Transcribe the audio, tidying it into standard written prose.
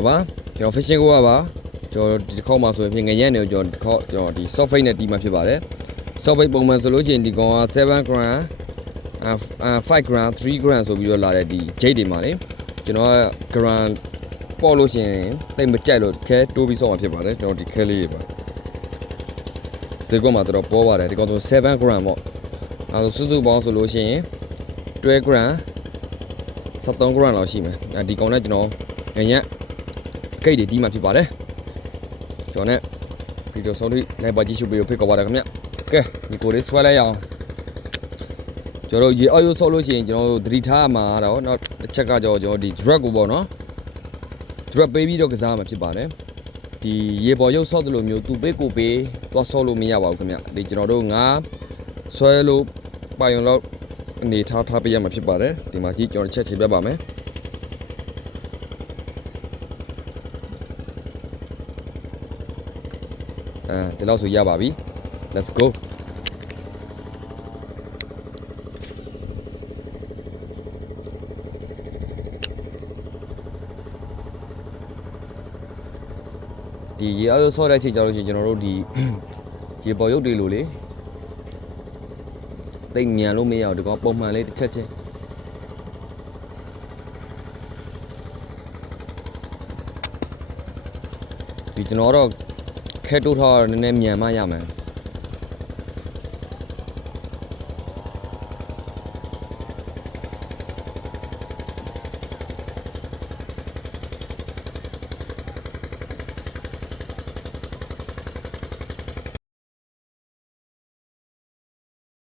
吧，就 fishing 过吧，就考嘛说平个眼呢，就考就的 software 呢地嘛ဖြစ်ပါတယ် software ပုံမှန်ဆိုလို့ချင်းဒီကောင်က7 grand 5 grand 3 grand ဆိုပြီးတော့လာတဲ့ဒီ jade တွေမှာလေကျွန်တော်က grand ပေါ်လို့ချင်းတိတ်မကြိုက်လို့ခဲတိုးပြီးဆောက်မှာဖြစ်ပါတယ်ကျွန်တော်ဒီခဲလေးတွေပါဈေးကွက်မှာတော့ပေါ်ပါတယ်ဒီကောင်ဆို7 grand ပေါ့အဲဆိုစုစုပေါင်းဆိုလို့ချင်း12 grand 13 grand လောက်ရှိမယ်ဒီကောင်နဲ့ကျွန်တော်ညက်ကိတ်တွေဒီမှာဖြစ်ပါတယ်ကျွန်တော်နဲ့ဗီဒီယိုဆုံးထိလိုက်ပါကြည့်ရှုပေးဖို့ဖိတ်ခေါ်ပါတယ်ခင်ဗျကဲဒီကိုလေးဆွဲလိုက်အောင်ကျွန်တော်ရေအောက်ရုပ်ဆောက်လို့ရှိရင်ကျွန်တော်သတိထားမှာတော့နောက်တစ်ချက်ကကျွန်တော်ဒီ drug ကိုပေါ့နော် drug ပေးပြီးတော့ကစားမှာဖြစ်ပါတယ်ဒီရေပေါ်ရုပ်ဆောက်သလိုမျိုးသူ့ပေးကိုပေးသွားဆောက်လို့မရပါဘူးခင်ဗျဒီကျွန်တော်တို့ငါဆွဲလို့ပိုင်ရုံလောက်အနေထားပေးရမှာဖြစ်ပါတယ်ဒီမှာကြည့်ကျွန်တော်တစ်ချက်ချိန်ပြပါမယ်ဒီလောက်ဆိုရပါပြီ let's go ဒီရေအောက်ဆော့တဲ့အချိန်ကြာလို့ရှိရင်ကျွန်တော်တို့ဒီရေပေါ်ရုပ်တွေလို့လေတိတ်မြန်လို့မရအောင်ဒီကောင်ပုံမှန်လေးတစ်ချက်ချင်းဒီကျွန်တော်တော့ခဲတိုးထားနည်းနည်းမြန်မှရမယ်